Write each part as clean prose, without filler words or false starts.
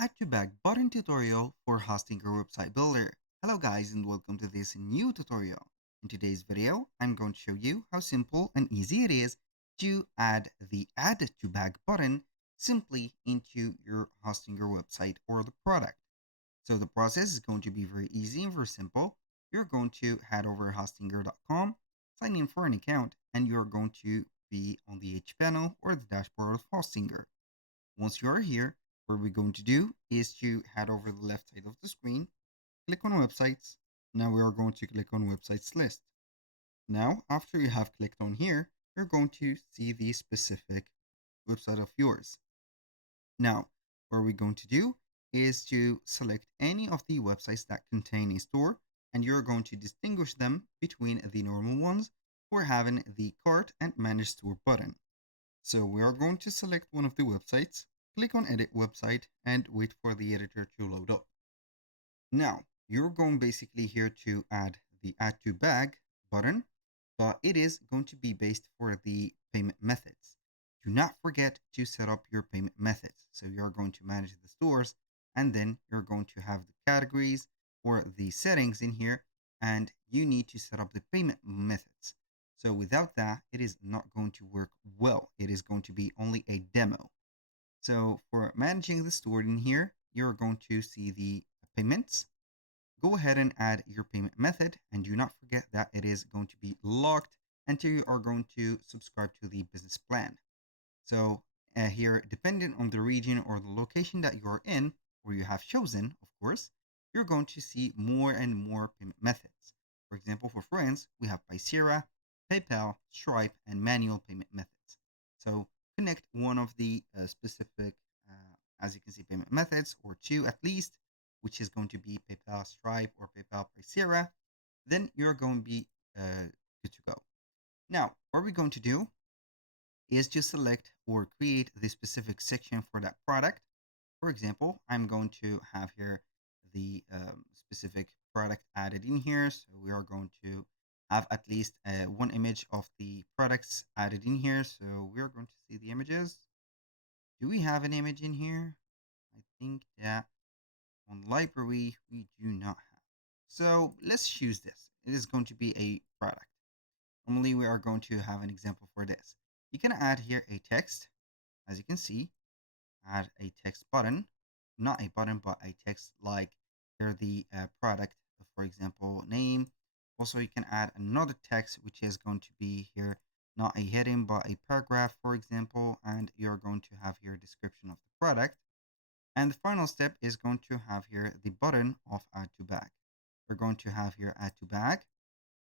Add to Bag button tutorial for hosting your website builder. Hello guys and welcome to this new tutorial. In today's video, I'm going to show you how simple and easy it is to add the Add to Bag button simply into your hosting your website or the product. So the process is going to be very easy and very simple. You're going to head over hostinger.com, sign in for an account, and you're going to be on the H panel or the dashboard of Hostinger. Once you are here, what we're going to do is to head over the left side of the screen, click on websites. Now we are going to click on websites list. Now, after you have clicked on here, you're going to see the specific website of yours. Now, what we're going to do is to select any of the websites that contain a store, and you're going to distinguish them between the normal ones for having the cart and manage store button. So we are going to select one of the websites, click on edit website, and wait for the editor to load up. Now, you're going basically here to add the add to bag button, but it is going to be based for the payment methods. Do not forget to set up your payment methods. So you're going to manage the stores, and then you're going to have the categories or the settings in here, and you need to set up the payment methods. So without that, it is not going to work well. It is going to be only a demo. So for managing the store in here, you're going to see the payments. Go ahead and add your payment method, and do not forget that it is going to be locked until you are going to subscribe to the business plan. So here, depending on the region or the location that you're in, or you have chosen, of course, you're going to see more and more payment methods. For example, for France, we have Paysera, PayPal, Stripe, and manual payment methods. So connect one of the specific, as you can see, payment methods, or two at least, which is going to be PayPal, Stripe, or PayPal, Paysera. Then you're going to be good to go. Now, what we're going to do is to select or create the specific section for that product. For example, I'm going to have here the specific product added in here. So we are going to have at least one image of the products added in here. So we are going to see the images. Do we have an image in here? I think that on library, we do not have. So let's choose this. It is going to be a product. Normally, we are going to have an example for this. You can add here a text, as you can see, add a text button, not a button, but a text like here the product, for example, name. Also, you can add another text, which is going to be here, not a heading, but a paragraph, for example, and you're going to have your description of the product. And the final step is going to have here the button of add to bag. We're going to have here add to bag,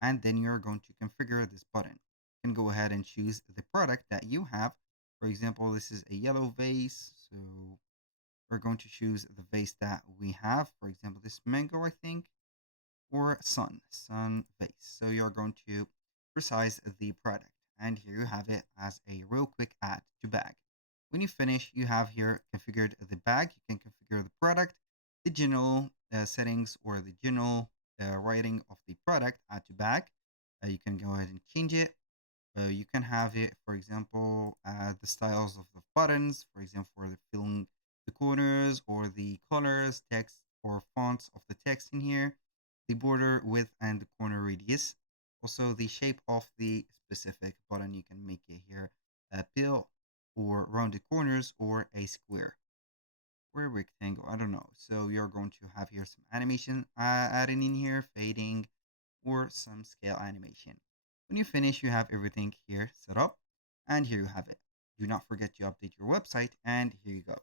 and then you're going to configure this button. You can go ahead and choose the product that you have. For example, this is a yellow vase, so we're going to choose the vase that we have. For example, this mango, I think, or sun vase. So you're going to resize the product, and here you have it as a real quick add to bag. When you finish, you have here configured the bag. You can configure the product, the general settings, or the general writing of the product, add to bag. You can go ahead and change it. You can have it, for example, the styles of the buttons, for example, for the filling the corners or the colors, text or fonts of the text in here, the border width and the corner radius. Also, the shape of the specific button, you can make it here a pill or rounded corners or a square or a rectangle. I don't know. So you're going to have here some animation adding in here, fading, or some scale animation. When you finish, you have everything here set up, and here you have it. Do not forget to update your website, and here you go.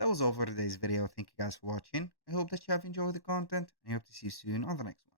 That was all for today's video. Thank you guys for watching. I hope that you have enjoyed the content, and I hope to see you soon on the next one.